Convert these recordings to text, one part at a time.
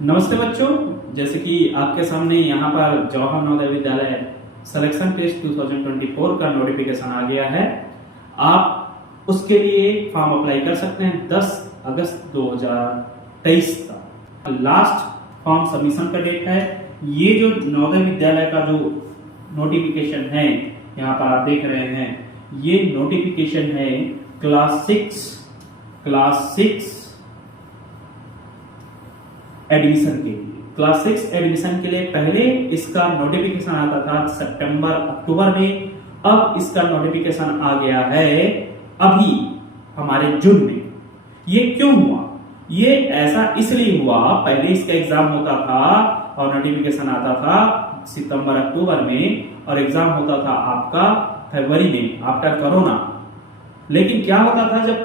नमस्ते बच्चों, जैसे कि आपके सामने यहाँ पर जवाहर नवोदय विद्यालय सिलेक्शन टेस्ट 2024 का नोटिफिकेशन आ गया है। आप उसके लिए फॉर्म अप्लाई कर सकते हैं 10 अगस्त 2023 का लास्ट फॉर्म सबमिशन का डेट है। ये जो नवोदय विद्यालय का जो नोटिफिकेशन है, यहाँ पर आप देख रहे हैं, ये नोटिफिकेशन है क्लास 6 एडमिशन के लिए। क्लास 6 एडमिशन के लिए पहले इसका नोटिफिकेशन आता था सितंबर अक्टूबर में, अब इसका नोटिफिकेशन आ गया है अभी हमारे जून में। ये क्यों हुआ? ये ऐसा इसलिए हुआ, पहले इसका एग्जाम होता था और नोटिफिकेशन आता था सितंबर अक्टूबर में, और एग्जाम होता था आपका फरवरी में आफ्टर कोरोना। लेकिन क्या होता था जब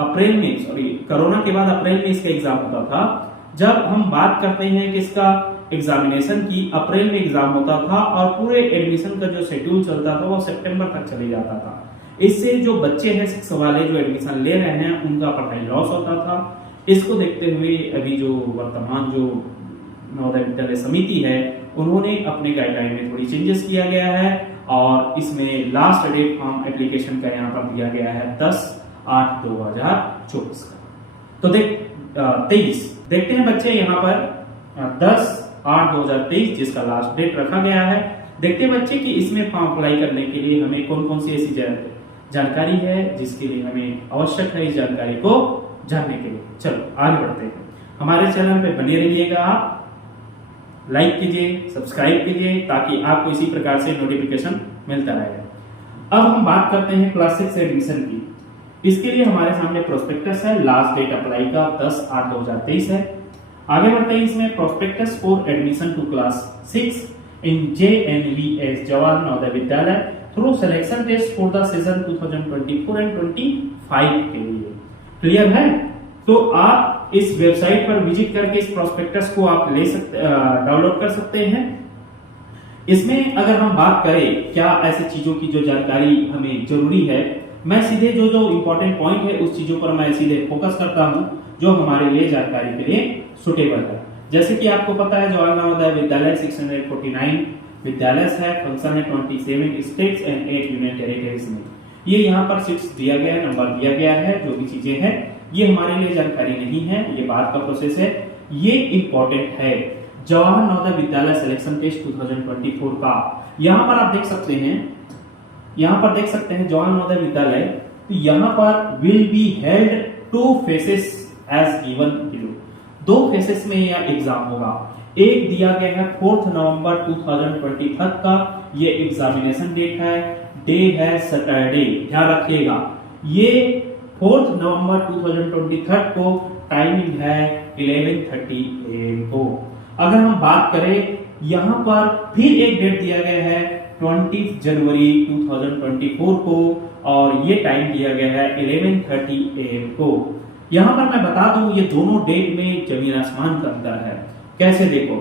अप्रैल में, कोरोना के बाद अप्रैल में इसका एग्जाम होता था। जब हम बात करते हैं कि इसका एग्जामिनेशन की, अप्रैल में एग्जाम होता था और पूरे एडमिशन का जो शेड्यूल चलता था वो सितंबर तक चले जाता था। इससे जो बच्चे हैं 6 वाले जो एडमिशन ले रहे हैं उनका पढ़ाई लॉस होता था। इसको देखते हुए अभी जो वर्तमान जो नवोदय विद्यालय समिति है, उन्होंने अपने गाइडलाइन में थोड़ी चेंजेस किया गया है और इसमें लास्ट डेट फॉर्म एप्लीकेशन का यहाँ पर दिया गया है 10/8/2024 का। तो 23 देखते हैं बच्चे, यहाँ पर 10/8/2023 जिसका लास्ट डेट रखा गया है। देखते हैं बच्चे कि इसमें फॉर्म अप्लाई करने के लिए हमें कौन कौन सी ऐसी जानकारी है जिसके लिए हमें आवश्यक है इस जानकारी को जानने के लिए। चलो आगे बढ़ते हैं। हमारे चैनल पे बने रहिएगा, आप लाइक कीजिए, सब्सक्राइब कीजिए ताकि आपको इसी प्रकार से नोटिफिकेशन मिलता रहेगा। अब हम बात करते हैं क्लास 6 एडमिशन की। इसके लिए हमारे सामने प्रोस्पेक्टस है, लास्ट डेट अप्लाई का 10/8/2023 है। आगे बढ़ते हैं, इसमें prospectus for admission to class 6 in JNVS Jawahar Navodaya Vidyalaya through selection test for the season 2024 and 25 के लिए। क्लियर है? तो आप इस वेबसाइट पर विजिट करके इस प्रोस्पेक्टस को आप ले सकते, डाउनलोड कर सकते हैं। इसमें अगर हम बात करें क्या ऐसी चीजों की जो जानकारी हमें जरूरी है, मैं सीधे जो इंपॉर्टेंट पॉइंट है उस चीजों पर मैं सीधे फोकस करता हूं जो हमारे लिए जानकारी के लिए सुटेबल है। जैसे कि आपको पता है जवाहर नवोदय विद्यालय 649 विद्यालय है, फंक्शन है 27 स्टेट्स एंड 8 यूनियन टेरिटरीज में। ये यहाँ पर सीट्स दिया गया है, नंबर दिया गया है, जो भी चीजें हैं ये हमारे लिए जानकारी नहीं है, ये बात का प्रोसेस है, ये इंपॉर्टेंट है। जवाहर नवोदय विद्यालय सिलेक्शन टेस्ट 2024 का यहाँ पर आप देख सकते हैं, यहाँ पर देख सकते हैं जवाहर नवोदय विद्यालय, तो यहाँ पर will be held 2 phases as given below. 2 phases में यह एग्जाम होगा। एक दिया गया है 4 नवंबर 2023 का, ये एग्जामिनेशन डेट है, डे है सैटरडे, ध्यान रखिएगा। ये 4 नवंबर 2023 को टाइमिंग है 11:30 AM को। अगर हम बात करें यहाँ पर फिर एक डेट दिया गया है 20 जनवरी 2024 को, और ये टाइम दिया गया है 11:30 AM को। यहाँ पर मैं बता दूं ये दोनों डेट में जमीन आसमान का अंतर है। कैसे देखो,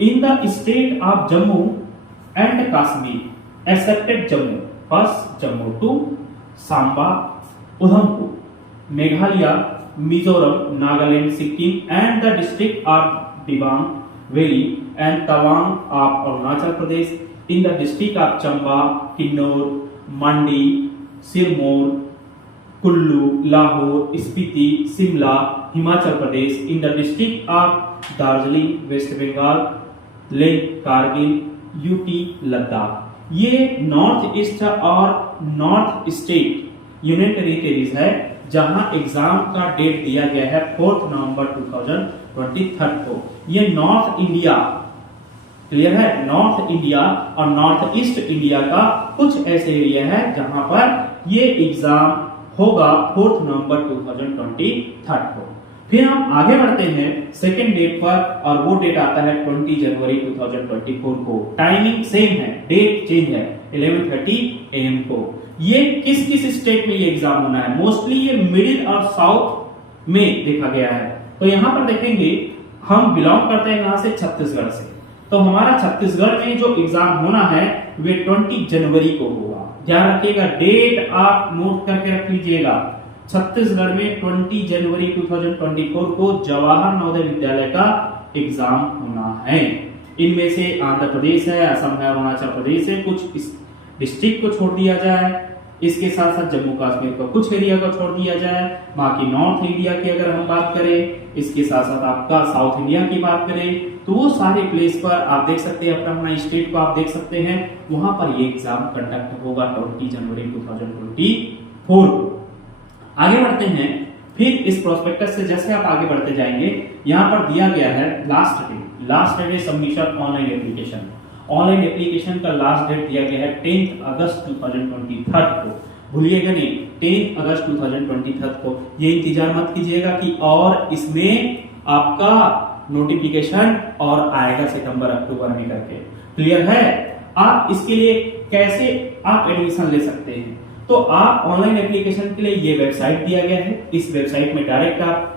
in the state of Jammu and Kashmir excepted Jammu, first Jammu to Samba, Udhampur, Meghalaya, Mizoram, Nagaland, Sikkim and the district of Dibang Valley and Tawang of Arunachal Pradesh, in the district of Chamba, Kinnaur, Mandi, Sirmaur, Kullu, Lahore, Spiti, Simla, Himachal Pradesh, in the district of Darjeeling, West Bengal, Leh, Kargil, UT, Ladakh। ये north east और north state union territories है जहां exam का date दिया गया है 4 नवंबर 2023 को। ये नॉर्थ इंडिया, क्लियर है, नॉर्थ इंडिया और नॉर्थ ईस्ट इंडिया का कुछ ऐसे एरिया है जहां पर ये एग्जाम होगा 4 नवंबर 2023 को। फिर हम आगे बढ़ते हैं सेकेंड डेट पर, और वो डेट आता है 20 जनवरी 2024 को। टाइमिंग सेम है, डेट चेंज है 11:30 AM को। ये किस किस स्टेट में ये एग्जाम होना है? मोस्टली ये मिडिल और साउथ में देखा गया है। तो यहाँ पर देखेंगे, हम बिलोंग करते हैं यहाँ से छत्तीसगढ़ से, तो हमारा छत्तीसगढ़ में जो एग्जाम होना है वे 20 जनवरी को होगा। ध्यान रखिएगा, डेट आप नोट करके रख लीजिएगा छत्तीसगढ़ में 20 जनवरी 2024 को जवाहर नवोदय विद्यालय का एग्जाम होना है। इनमें से आंध्र प्रदेश है, असम है, अरुणाचल प्रदेश है, कुछ इस डिस्ट्रिक्ट को छोड़ दिया जाए, इसके साथ साथ जम्मू कश्मीर का कुछ एरिया को छोड़ दिया जाए, बाकी नॉर्थ इंडिया की अगर हम बात करें, इसके साथ साथ आपका साउथ इंडिया की बात करें, तो वो सारे प्लेस पर आप देख सकते हैं, अपना अपना स्टेट को आप देख सकते हैं, वहां पर ये एग्जाम कंडक्ट होगा 20 जनवरी 2024 को। आगे बढ़ते हैं, फिर इस प्रोस्पेक्टस से जैसे आप आगे बढ़ते जाएंगे, यहाँ पर दिया गया है last day submission online application. Online application का लास्ट डेट दिया गया है 10 अगस्त 2023 को। भूलिएगा नहीं, 10 अगस्त 2023 को। ये इंतजार मत कीजिएगा कि और इसमें आपका नोटिफिकेशन और आएगा सितंबर अक्टूबर में करके। क्लियर है? आप इसके लिए कैसे आप एडमिशन ले सकते हैं, तो आप ऑनलाइन एप्लीकेशन के लिए ये वेबसाइट दिया गया है। इस वेबसाइट में डायरेक्ट आप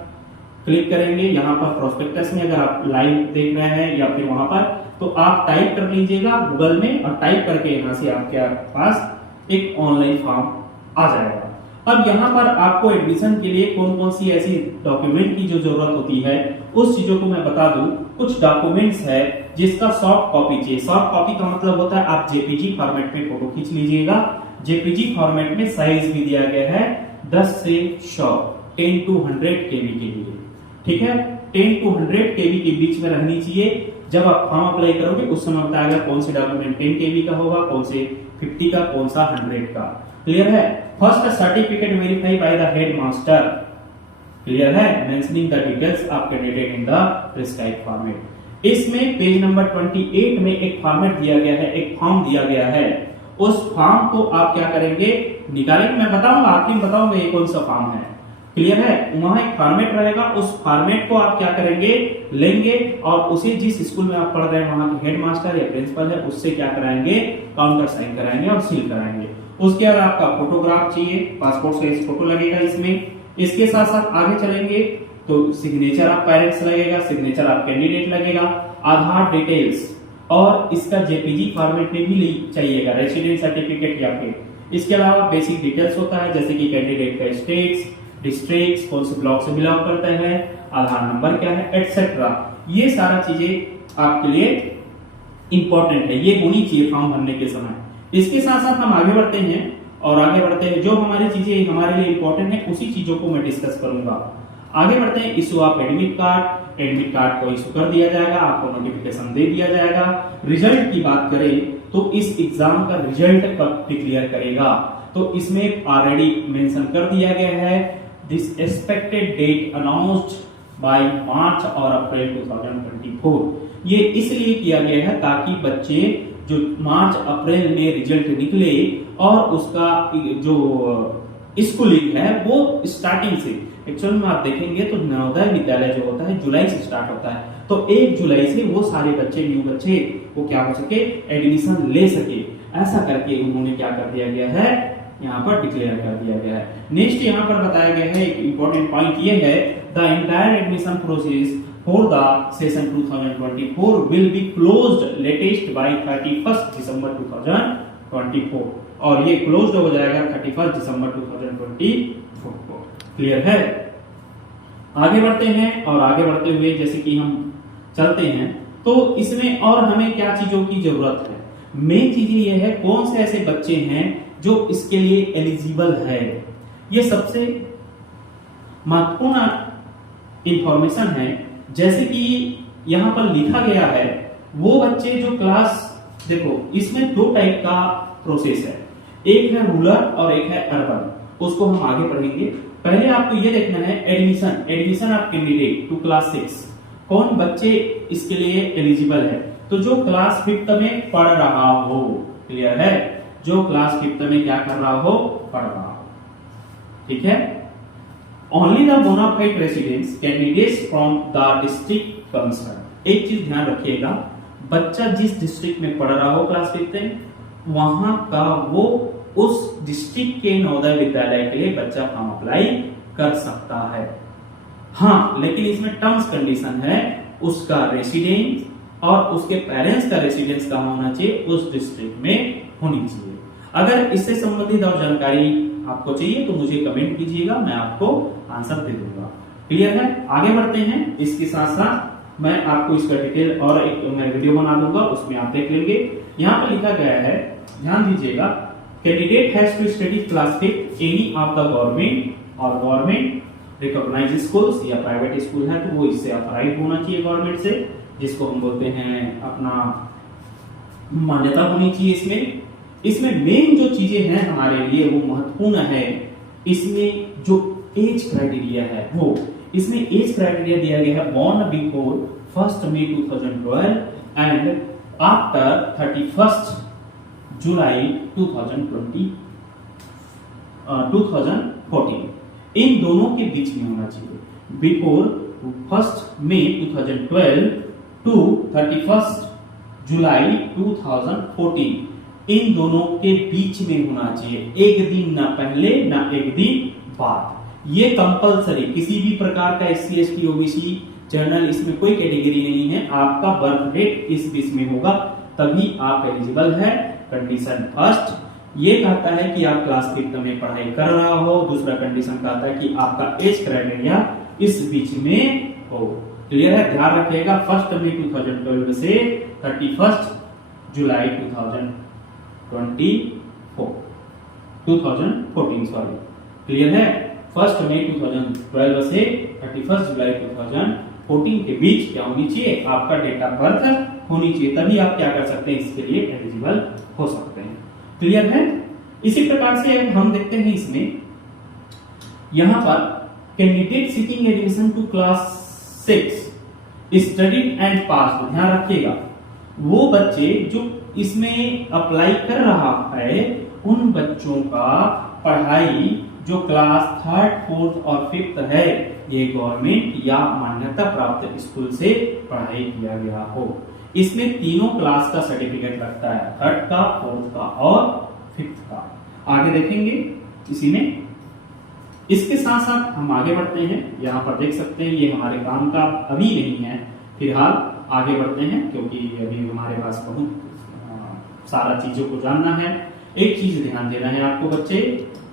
क्लिक करेंगे, यहाँ पर प्रोस्पेक्टस में अगर आप लाइव देख रहे हैं या फिर वहां पर, तो आप टाइप कर लीजिएगा गूगल में, और टाइप करके यहाँ से आपके पास एक ऑनलाइन फॉर्म आ जाएगा। अब यहाँ पर आपको एडमिशन के लिए कौन कौन सी ऐसी डॉक्यूमेंट की जो जरूरत होती है, उस चीजों को मैं बता दूं। कुछ डॉक्यूमेंट्स है जिसका सॉफ्ट कॉपी चाहिए। सॉफ्ट कॉपी का मतलब होता है आप जेपीजी फॉर्मेट में फोटो खींच लीजिएगा। जेपीजी फॉर्मेट में साइज भी दिया गया है 10 से 100, 10 to 100 केबी के लिए। ठीक है, 10 to 100 केबी के बीच में रहनी चाहिए। जब आप फॉर्म अप्लाई करोगे उस समय बताएगा कौन सी डॉक्यूमेंट 10 केबी का होगा, कौन से 50 का, कौन सा 100 का। क्लियर है? First certificate verify by the head master. Clear है? Mentioning the details of candidate in the prescribed format. इसमें पेज नंबर 28 में एक फॉर्मेट दिया गया है, एक फॉर्म दिया गया है। उस फॉर्म को आप क्या करेंगे, निकालेंगे। मैं बताऊंगा, आखिर में बताऊंगा ये कौन सा फॉर्म है। क्लियर है? वहां एक फॉर्मेट रहेगा, उस फॉर्मेट को आप क्या करेंगे, लेंगे और उसे जिस स्कूल में आप पढ़ रहे हैं वहां के हेडमास्टर या प्रिंसिपल है उससे क्या कराएंगे, काउंटर साइन कराएंगे और सील कराएंगे। उसके बाद आपका फोटोग्राफ चाहिए, पासपोर्ट साइज फोटो लगेगा इसमें। इसके साथ साथ आगे चलेंगे तो सिग्नेचर ऑफ पेरेंट्स लगेगा, सिग्नेचर ऑफ कैंडिडेट लगेगा, आधार डिटेल्स, और इसका जेपीजी फॉर्मेट में भी चाहिएगा, रेसिडेंस सर्टिफिकेट या फिर। इसके अलावा बेसिक डिटेल्स होता है जैसे कि कैंडिडेट का स्टेट्स, डिस्ट्रिक्ट्स, कौन से ब्लॉक से बिलोंग करता है, आधार नंबर क्या है, एटसेट्रा। ये सारा चीजें आपके लिए इंपॉर्टेंट है, ये होनी चाहिए फॉर्म भरने के समय। इसके साथ साथ हम आगे बढ़ते हैं और आगे बढ़ते हैं, जो हमारी चीजें हमारे लिए इंपॉर्टेंट है उसी चीजों को मैं डिस्कस करूंगा। आगे बढ़ते हैं, issue of admit card. Admit card को इशू कर दिया जाएगा, आपको नोटिफिकेशन दे दिया जाएगा। रिजल्ट की बात करें तो इस एग्जाम का रिजल्ट कब डिक्लेयर करेगा, तो इसमें ऑलरेडी मेंशन कर दिया गया है, this expected date announced by March और अप्रैल 2024। ये इसलिए किया गया है ताकि बच्चे जो मार्च अप्रैल में रिजल्ट निकले और उसका जो स्कूलिंग है वो स्टार्टिंग से, एक्चुअल में आप देखेंगे तो नवोदय विद्यालय जो होता है जुलाई से स्टार्ट होता है, तो 1 जुलाई से वो सारे बच्चे, न्यू बच्चे वो क्या हो सके, एडमिशन ले सके। ऐसा करके उन्होंने क्या कर दिया गया है, यहाँ पर डिक्लेयर कर दिया गया है। नेक्स्ट यहाँ पर बताया गया है, एक इंपॉर्टेंट पॉइंट ये है, the entire admission process for the session 2024 will be closed latest by 31st December 2024, और ये क्लोज्ड हो जाएगा 31 दिसंबर 2024 को। क्लियर है? आगे बढ़ते हैं और आगे बढ़ते हुए जैसे कि हम चलते हैं तो इसमें और हमें क्या चीजों की जरूरत है। मेन चीज ये है कौन से ऐसे बच्चे हैं जो इसके लिए एलिजिबल है। ये सबसे महत्वपूर्ण इंफॉर्मेशन है। जैसे कि यहां पर लिखा गया है वो बच्चे जो क्लास, देखो इसमें 2 टाइप का प्रोसेस है, एक है रूरल और एक है अर्बन, उसको हम आगे पढ़ेंगे। पहले आपको ये देखना है admission of candidate to class 6, कौन बच्चे इसके लिए एलिजिबल है, तो जो क्लास 5th में पढ़ रहा हो। क्लियर है? जो क्लास 5th में क्या कर रहा हो, पढ़ रहा हो। ठीक है? Only the bona fide residents candidates from the district concerned। एक चीज ध्यान रखिएगा, बच्चा जिस डिस्ट्रिक्ट में पढ़ रहा हो क्लास 5th में, वहां का वो उस डिस्ट्रिक्ट के नवोदय विद्यालय के लिए बच्चा फॉर्म अप्लाई कर सकता है। हाँ, लेकिन इसमें टर्म्स कंडीशन है, उसका रेसिडेंस और उसके पेरेंट्स का रेसिडेंस कहाँ होना चाहिए, उस डिस्ट्रिक्ट में होनी चाहिए। अगर इससे संबंधित और जानकारी आपको चाहिए तो मुझे कमेंट कीजिएगा, मैं आपको आंसर दे दूंगा। क्लियर है? आगे बढ़ते हैं। इसके साथ साथ मैं आपको इसका डिटेल और एक मैं वीडियो बना दूंगा, उसमें आप देख लेंगे। यहाँ पर लिखा गया है, ध्यान दीजिएगा, candidate has to study class 5 any of the government और गवर्नमेंट रिकॉग्नाइज्ड स्कूल्स, या प्राइवेट स्कूल है तो वो इससे ऑथराइज होना चाहिए गवर्नमेंट से, जिसको हम बोलते हैं अपना मान्यता होनी चाहिए। इसमें मेन जो चीजें हैं हमारे लिए वो महत्वपूर्ण है। इसमें जो एज क्राइटेरिया है, वो इसमें एज क्राइटेरिया दिया गया है born before 1 May 2012 and after 31 July 2014, इन दोनों के बीच में होना चाहिए। बिफोर 1 मई 2012 टू 31 जुलाई 2014, इन दोनों के बीच में होना चाहिए, एक दिन ना पहले ना एक दिन बाद। ये कंपलसरी, किसी भी प्रकार का SC ST OBC जनरल इसमें कोई कैटेगरी नहीं है, आपका बर्थ डेट इस बीच में होगा तभी आप एलिजिबल है। कंडीशन फर्स्ट ये कहता है कि आप क्लास 5 में पढ़ाई कर रहा हो, दूसरा कंडीशन कहता है कि आपका एज क्राइटेरिया इस बीच में हो। क्लियर है? ध्यान रखिएगा, 1 मई 2012 से 31 जुलाई 2014 सॉरी। क्लियर है? 1 मई 2012 से 31 जुलाई 2014 के बीच क्या होनी चाहिए? आपका डेट ऑफ बर्थ होनी चाहिए, तभी आप क्या कर सकते हैं, इसके लिए एलिजिबल हो सकते हैं। क्लियर है? इसी प्रकार से हम देखते हैं इसमें यहां पर candidate seeking admission to class 6 studied and pass, ध्यान रखिएगा, वो बच्चे जो इसमें अप्लाई कर रहा है उन बच्चों का पढ़ाई जो क्लास 3rd 4th और 5th है, ये गवर्नमेंट या मान्यता प्राप्त स्कूल से पढ़ाई किया गया हो। इसमें तीनों क्लास का सर्टिफिकेट लगता है, 3rd का, 4th का और 5th का। आगे देखेंगे इसी में। इसके साथ साथ हम आगे बढ़ते हैं। यहाँ पर देख सकते हैं ये हमारे काम का अभी नहीं है, फिलहाल आगे बढ़ते हैं क्योंकि अभी हमारे पास बहुत सारा चीजों को जानना है। एक चीज ध्यान देना है आपको बच्चे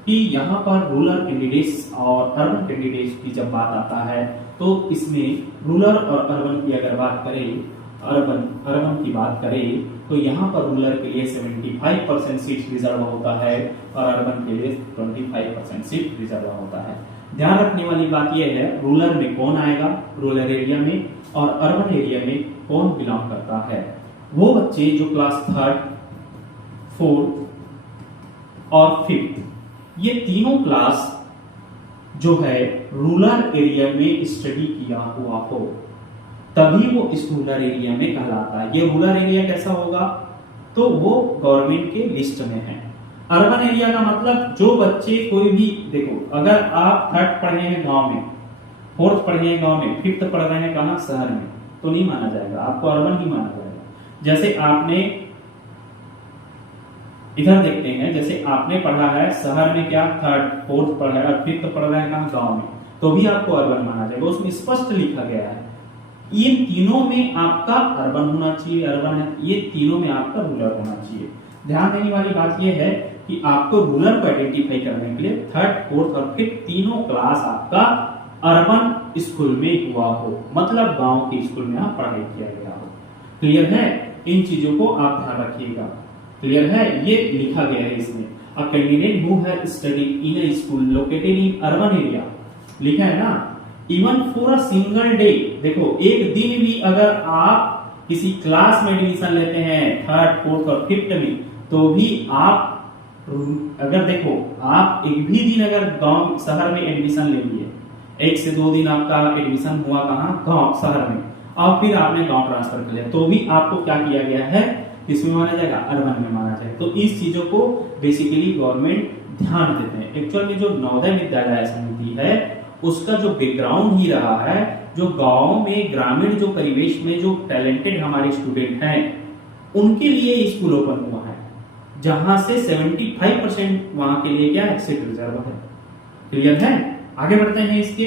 कि यहाँ पर रूरल कैंडिडेट्स और अर्बन कैंडिडेट्स की जब बात आता है तो इसमें रूरल और अर्बन की अगर बात करें, अर्बन की बात करें तो यहाँ पर रूरल के लिए 75% सीट रिजर्व होता है और अर्बन के लिए 25% सीट रिजर्व होता है। ध्यान रखने वाली बात यह है, रूरल में कौन आएगा, रूरल एरिया में, और अर्बन एरिया में कौन बिलोंग करता है। वो बच्चे जो क्लास 3rd 4th और 5th ये तीनों क्लास जो है रूरल एरिया में स्टडी किया हुआ हो तभी वो इस रूरल एरिया में कहलाता है। ये रूरल एरिया कैसा होगा, तो वो गवर्नमेंट के लिस्ट में है। अर्बन एरिया का मतलब जो बच्चे कोई भी, देखो अगर आप 3rd पढ़े हैं गांव में, 4th पढ़े हैं गांव में, 5th पढ़ रहे हैं कहां, शहर में, तो नहीं माना जाएगा, आपको अर्बन ही माना जाएगा। जैसे आपने इधर देखते हैं, जैसे आपने पढ़ा है शहर में क्या 3rd 4th पढ़ा है और 5th पढ़ रहे हैं कहां, गांव में, तो भी आपको अर्बन माना जाएगा। उसमें स्पष्ट लिखा गया है इन तीनों में आपका अर्बन होना चाहिए, अर्बन है, ये तीनों में आपका रूरल होना चाहिए। ध्यान देने वाली बात यह है कि आपको रूरल को आइडेंटिफाई करने के लिए 3rd 4th और 5th तीनों क्लास आपका अर्बन स्कूल में हुआ हो, मतलब गांव के स्कूल में आप पढ़ाई किया गया हो। क्लियर है? इन चीजों को आप ध्यान रखिएगा। क्लियर है? ये लिखा गया है इसमें, a candidate who has studied in a school located in urban area, लिखा है ना, even for a single day. देखो एक दिन भी अगर आप किसी क्लास में एडमिशन लेते हैं 3rd 4th और 5th में, तो भी आप अगर देखो आप एक भी दिन अगर गांव शहर में एडमिशन ले लिए, 1 से 2 दिन आपका एडमिशन हुआ कहां, गांव शहर में, और फिर आपने गांव ट्रांसफर कर लिया, तो भी आपको क्या किया गया है, किसमें माना जाएगा, अर्बन में माना जाएगा। तो इस चीजों को बेसिकली गवर्नमेंट ध्यान देते हैं। एक्चुअल में जो नवोदय विद्यालय समिति है उसका जो बैकग्राउंड ही रहा है, जो गांव में ग्रामीण जो परिवेश में जो टैलेंटेड हमारे स्टूडेंट हैं उनके लिए स्कूल ओपन हुआ है, जहां से 75% वहां के लिए क्या है, सीट रिजर्व है। क्लियर है? आगे बढ़ते हैं इसके।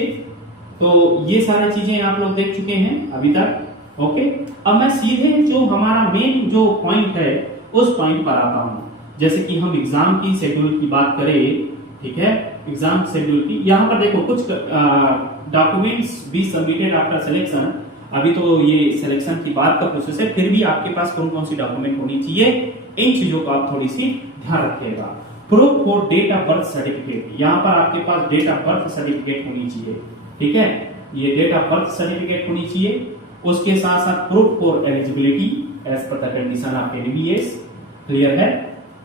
तो ये सारी चीजें आप लोग देख चुके हैं अभी तक। ओके, अब मैं सीधे जो हमारा मेन जो पॉइंट है उस पॉइंट पर आता हूं। जैसे कि हम एग्जाम की शेड्यूल की बात करें ठीक है, एग्जाम शेड्यूल की। यहाँ पर देखो कुछ documents be submitted after selection. अभी तो ये सिलेक्शन की बात का प्रोसेस है, फिर भी आपके पास कौन कौन सी डॉक्यूमेंट होनी चाहिए, इन चीजों का आप थोड़ी सी ध्यान रखिएगा। Proof for date of birth certificate, यहाँ पर आपके पास डेट ऑफ बर्थ सर्टिफिकेट होनी चाहिए, ठीक है, ये डेट ऑफ बर्थ सर्टिफिकेट होनी चाहिए। उसके साथ साथ proof for eligibility as per the condition of NBS, clear है,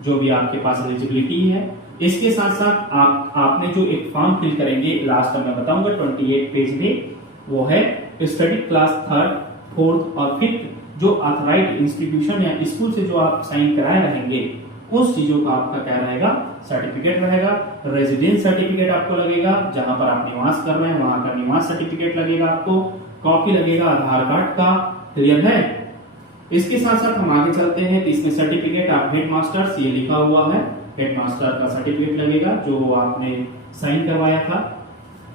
जो भी आपके पास एलिजिबिलिटी है। इसके साथ साथ आपने जो एक फॉर्म फिल करेंगे, लास्ट में बताऊंगा 28 पेज में, वो है स्टडी क्लास 3rd, 4th और 5th जो ऑथराइज्ड इंस्टीट्यूशन या स्कूल से जो आप साइन कराए रहेंगे, उस चीजों का आपका क्या रहेगा, सर्टिफिकेट रहेगा। रेजिडेंस सर्टिफिकेट आपको लगेगा, जहां पर आप निवास कर रहे हैं वहां का निवास सर्टिफिकेट लगेगा आपको, कॉपी लगेगा आधार कार्ड का, क्लियर है। इसके साथ साथ हम आगे चलते हैं, तो इसमें सर्टिफिकेट ऑफ हेड मास्टर्स ये लिखा हुआ है, हेड मास्टर का सर्टिफिकेट लगेगा जो आपने साइन करवाया था।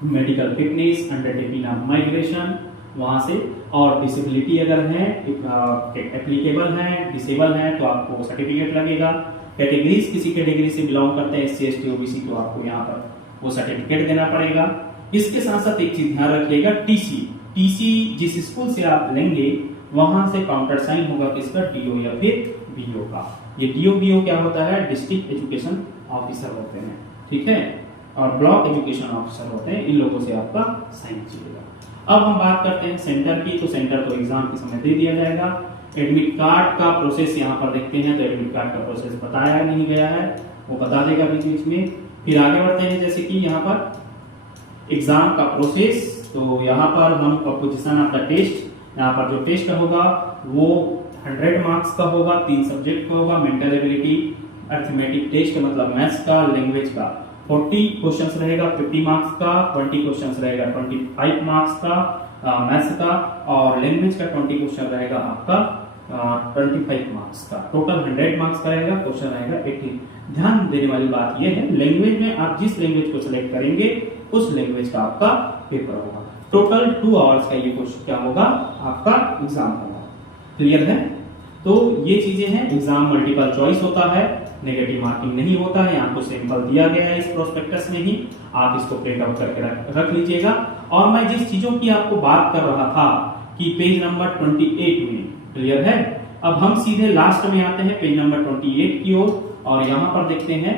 Medical fitness, undertaking of migration वहां से, और डिसेबिलिटी अगर है एप्लीकेबल है, डिसेबल है तो आपको सर्टिफिकेट लगेगा। कैटेगरीज, किसी कैटेगरी से बिलोंग करते हैं SC ST OBC, तो आपको यहाँ पर वो सर्टिफिकेट देना पड़ेगा। इसके साथ साथ एक चीज ध्यान रखिएगा, टीसी जिस स्कूल से आप लेंगे वहां से काउंटर साइन होगा किसका, DO या फिर BO का। ये DO BO क्या होता है, डिस्ट्रिक्ट एजुकेशन ऑफिसर होते हैं, ठीक है, और ब्लॉक एजुकेशन ऑफिसर होते हैं, इन लोगों से आपका साइन चाहिएगा। अब हम बात करते हैं सेंटर की, तो सेंटर तो एग्जाम के समय दे दिया जाएगा। एडमिट कार्ड का प्रोसेस यहाँ पर देखते हैं, तो एडमिट कार्ड का प्रोसेस बताया नहीं गया है, वो बता देगा बीच बीच में। फिर आगे बढ़ते हैं, जैसे कि यहाँ पर एग्जाम का प्रोसेस, तो यहाँ पर हम कंपोजिशन ऑफ द टेस्ट, यहाँ पर जो टेस्ट होगा वो 100 मार्क्स का होगा, 3 सब्जेक्ट का होगा, मेंटल एबिलिटी, अर्थमेटिक टेस्ट मतलब मैथ्स का, लैंग्वेज का 40 क्वेश्चंस रहेगा 50 मार्क्स का, 20 क्वेश्चंस रहेगा 25 मार्क्स का मैथ्स का, और लैंग्वेज का 20 क्वेश्चन रहेगा आपका 25 मार्क्स का। टोटल 100 मार्क्स का रहेगा, क्वेश्चन रहेगा 80। ध्यान देने वाली बात यह है, लैंग्वेज में आप जिस लैंग्वेज को सिलेक्ट करेंगे उस लैंग्वेज का आपका पेपर होगा। टोटल 2 आवर्स का ये क्वेश्चन क्या होगा, आपका एग्जाम होगा, क्लियर है। तो ये चीजें हैं, एग्जाम मल्टीपल चॉइस होता है, नेगेटिव मार्किंग नहीं होता है, आपको सैंपल दिया गया है इस प्रोस्पेक्टस में ही, आप इसको प्रिंट आउट करके रख लीजिएगा। और मैं जिस चीजों की आपको बात कर रहा था कि पेज नंबर 28 में, क्लियर है। अब हम सीधे लास्ट में आते हैं पेज नंबर 28 की ओर, और यहां पर देखते हैं,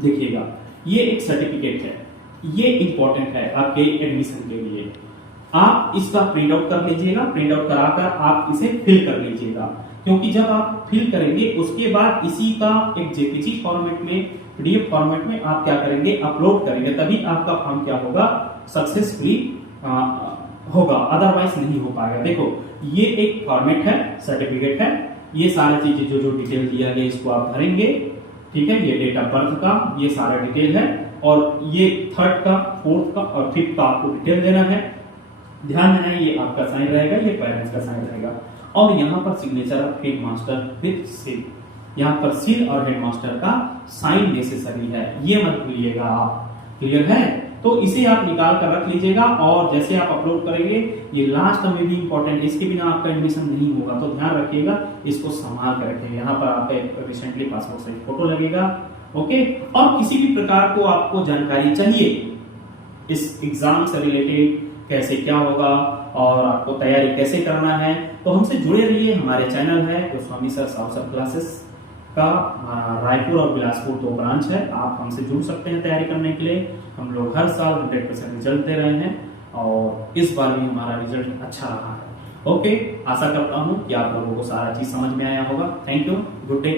देखिएगा ये एक सर्टिफिकेट है, ये इंपॉर्टेंट है आपके एडमिशन के लिए। आप इसका प्रिंट आउट कर लीजिएगा, प्रिंट आउट कराकर आप इसे फिल कर लीजिएगा, क्योंकि जब आप फिल करेंगे उसके बाद इसी का एक JPG फॉर्मेट में, PDF फॉर्मेट में आप क्या करेंगे, अपलोड करेंगे, तभी आपका फॉर्म क्या होगा, सक्सेसफुली होगा, अदरवाइज नहीं हो पाएगा। देखो ये एक फॉर्मेट है, सर्टिफिकेट है, ये सारी चीजें जो डिटेल दिया गया इसको आप भरेंगे, ठीक है, ये डेट ऑफ बर्थ का ये सारा डिटेल है, और ये 3rd का 4th का और 5th का आपको डिटेल देना है। ध्यान देना है, ये आपका साइन रहेगा, ये पेरेंट्स का साइन रहेगा, और यहाँ पर signature of head master with seal, यहाँ पर सील और हेड मास्टर का साइन नेसेसरी है, ये मत भूलिएगा आप, क्लियर है। तो इसे आप निकाल कर रख लीजिएगा, और जैसे आप अपलोड करेंगे, ये लास्ट में भी इंपॉर्टेंट है, इसके बिना आपका एडमिशन नहीं होगा, तो ध्यान रखिएगा, इसको संभाल कर रखिएगा। यहाँ पर आपका रिसेंटली पासपोर्ट साइज फोटो लगेगा, ओके। और किसी भी प्रकार को आपको जानकारी चाहिए इस एग्जाम से रिलेटेड, कैसे क्या होगा और आपको तैयारी कैसे करना है, तो हमसे जुड़े रहिए। हमारे चैनल है गोस्वामी सर साउसर क्लासेस का, रायपुर और बिलासपुर 2 ब्रांच है, आप हमसे जुड़ सकते हैं तैयारी करने के लिए। हम लोग हर साल 100% रिजल्ट दे रहे हैं, और इस बार भी हमारा रिजल्ट अच्छा रहा है, ओके। आशा करता हूं कि आप लोगों को सारा चीज समझ में आया होगा। Thank you, good day,